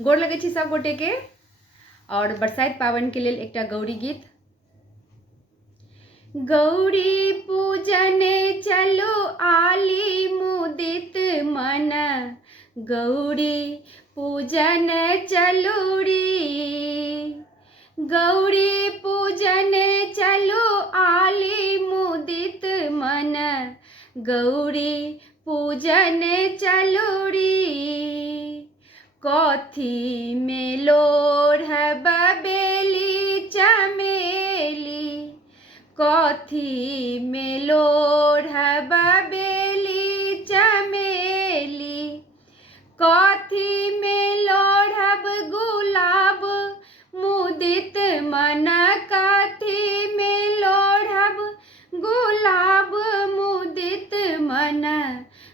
गोर लगे छी सब गोटे के। और बरसाइत पावन के लेल एकटा गौरी गीत। गौरी पूजन चलो आली मुदित मन, गौरी पूजन चलूरी। गौरी पूजन चलो आली मुदित मन, गौरी पूजन चलूरी। कथी में लोढ़ब बेली चमेली, कथी में लोढ़ब बेली चमेली। कथी में लोढ़ब गुलाब मुदित मन, कथी में लोढ़ब गुलाब मुदित मन,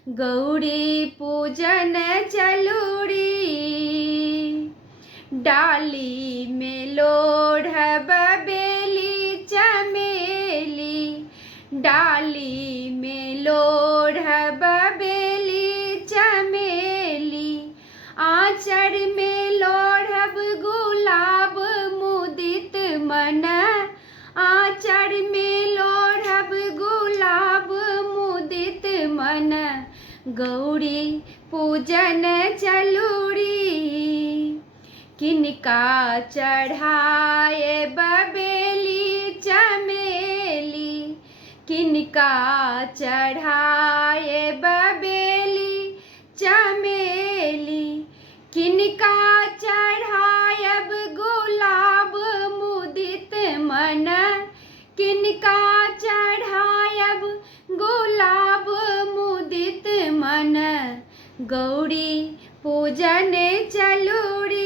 गौरी पूजन चलूरी। डाली में लोढ़ब बेली चमेली, डाली में लोढ़ब बेली चमेली। आँचर में लोढ़ब गुलाब मुदित मन, आँचर में लोढ़ब गुलाब मुदित मन, गौरी पूजन चलूरी। किनका चढ़ाए बेली चमेली, किनका चढ़ाए बेली चमेली। किनका चढ़ायब गुलाब मुदित मन, किनका चढ़ायब गुलाब मुदित मन, गौरी पूजन चलूरी।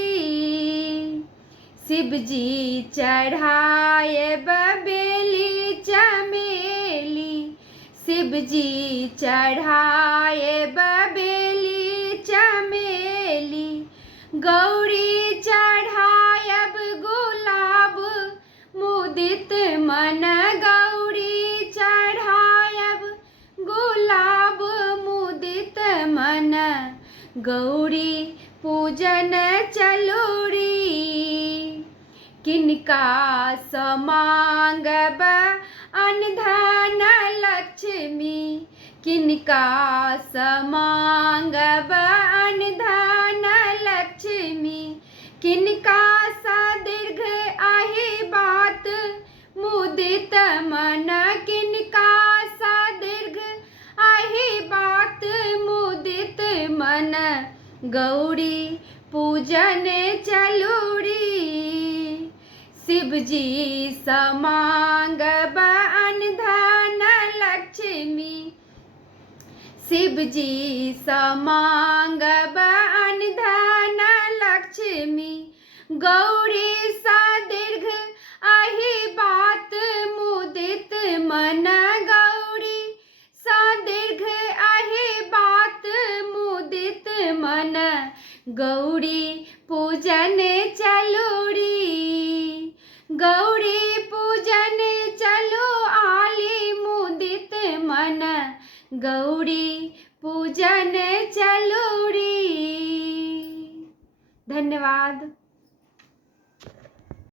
शिवजी चढ़ायब बेली चमेली, शिवजी चढ़ायब बेली चमेली। गौरी चढ़ायब गुलाब मुदित मन, गौरी चढ़ायब गुलाब मुदित मन, गौरी पूजन चलूरी। किनका समांगब अनधन लक्ष्मी, किनका समांगब अनधन लक्ष्मी। किनका सदीर्घ आही बात मुदित मन, किनका सदीर्घ आही बात मुदित मन, गौरी पूजन चलूरी। शिवजी समांगब अनधन लक्ष्मी, शिवजी समांगब अनधन लक्ष्मी। गौरी सदीर्घ आही बात मुदित मन, गौरी सदीर्घ आही बात मुदित मन, गौरी पूजन चलूरी। गौरी पूजन चलो आली मुदित मन, गौरी पूजन चलूरी। धन्यवाद।